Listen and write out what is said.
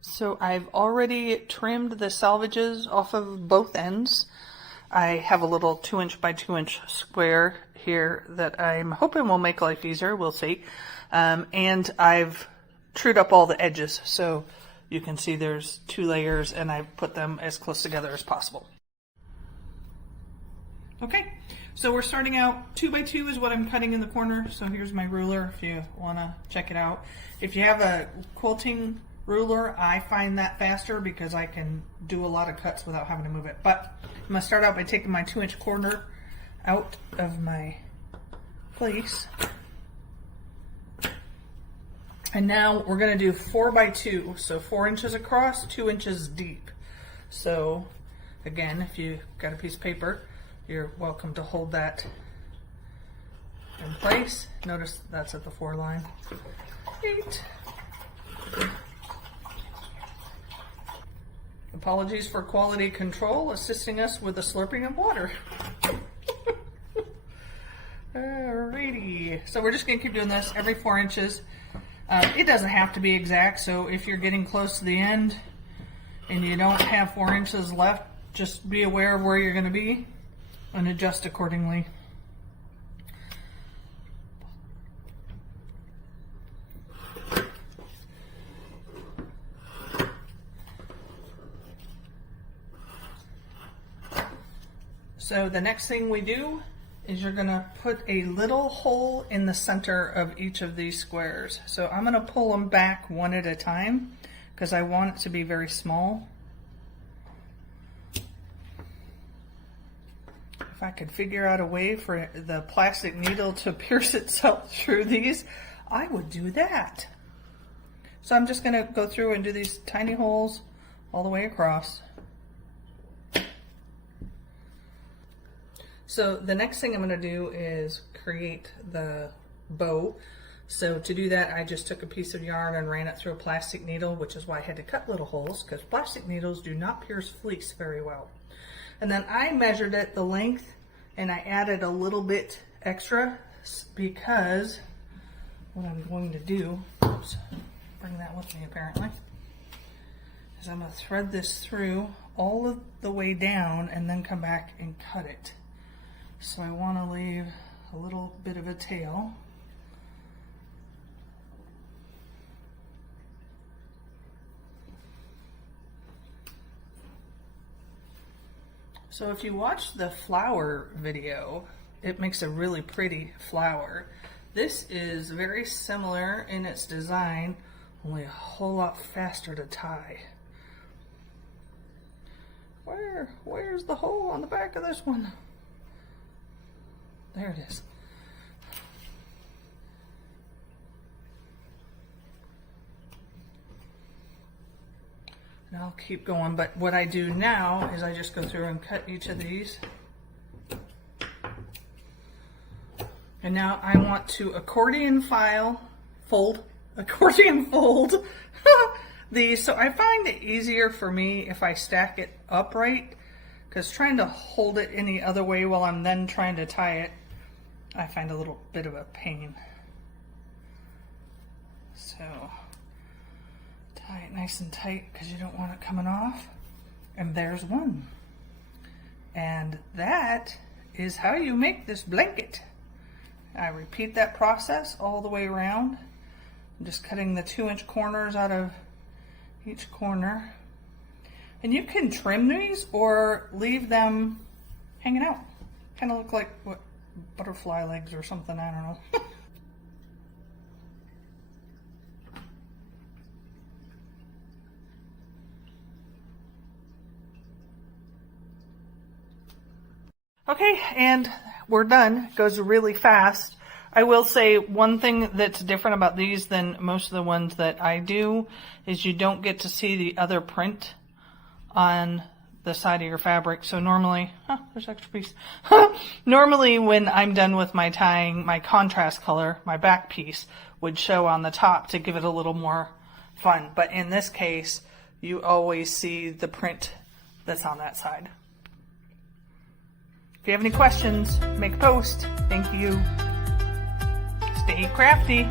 So I've already trimmed the salvages off of both ends. I have a little 2" by 2" square here that I'm hoping will make life easier. We'll see. And I've trued up all the edges. So you can see there's 2 layers and I've put them as close together as possible. Okay, so we're starting out 2 by 2 is what I'm cutting in the corner. So here's my ruler if you want to check it out. If you have a quilting ruler, I find that faster because I can do a lot of cuts without having to move it. But I'm going to start out by taking my 2" corner out of my Fleece. And now we're going to do 4 by 2. So 4 inches across, 2 inches deep. So again, if you got a piece of paper, you're welcome to hold that in place. Notice that's at the 4 line. 8. Apologies for quality control assisting us with the slurping of water. Alrighty, so we're just going to keep doing this every 4 inches. It doesn't have to be exact, so if you're getting close to the end and you don't have 4 inches left, just be aware of where you're going to be and adjust accordingly. So the next thing we do is you're going to put a little hole in the center of each of these squares. So I'm going to pull them back one at a time because I want it to be very small. If I could figure out a way for the plastic needle to pierce itself through these, I would do that. So I'm just going to go through and do these tiny holes all the way across. So the next thing I'm going to do is create the bow. So to do that, I just took a piece of yarn and ran it through a plastic needle, which is why I had to cut little holes, because plastic needles do not pierce fleece very well. And then I measured it, the length, and I added a little bit extra because what I'm going to do, oops, bring that with me apparently, is I'm going to thread this through all of the way down and then come back and cut it. So I want to leave a little bit of a tail. So if you watch the flower video, it makes a really pretty flower. This is very similar in its design, only a whole lot faster to tie. Where's the hole on the back of this one? There it is. And I'll keep going, but what I do now is I just go through and cut each of these. And now I want to accordion fold these. So I find it easier for me if I stack it upright, because trying to hold it any other way while I'm then trying to tie it, I find a little bit of a pain. So tie it nice and tight because you don't want it coming off. And there's one. And that is how you make this blanket. I repeat that process all the way around. I'm just cutting the 2" corners out of each corner. And you can trim these or leave them hanging out. Kind of look like what, butterfly legs or something, I don't know. Okay, and we're done. It goes really fast. I will say one thing that's different about these than most of the ones that I do is you don't get to see the other print on the side of your fabric. So normally, there's extra piece. Normally when I'm done with my tying, my contrast color, my back piece would show on the top to give it a little more fun. But in this case, you always see the print that's on that side. If you have any questions, make a post. Thank you. Stay crafty.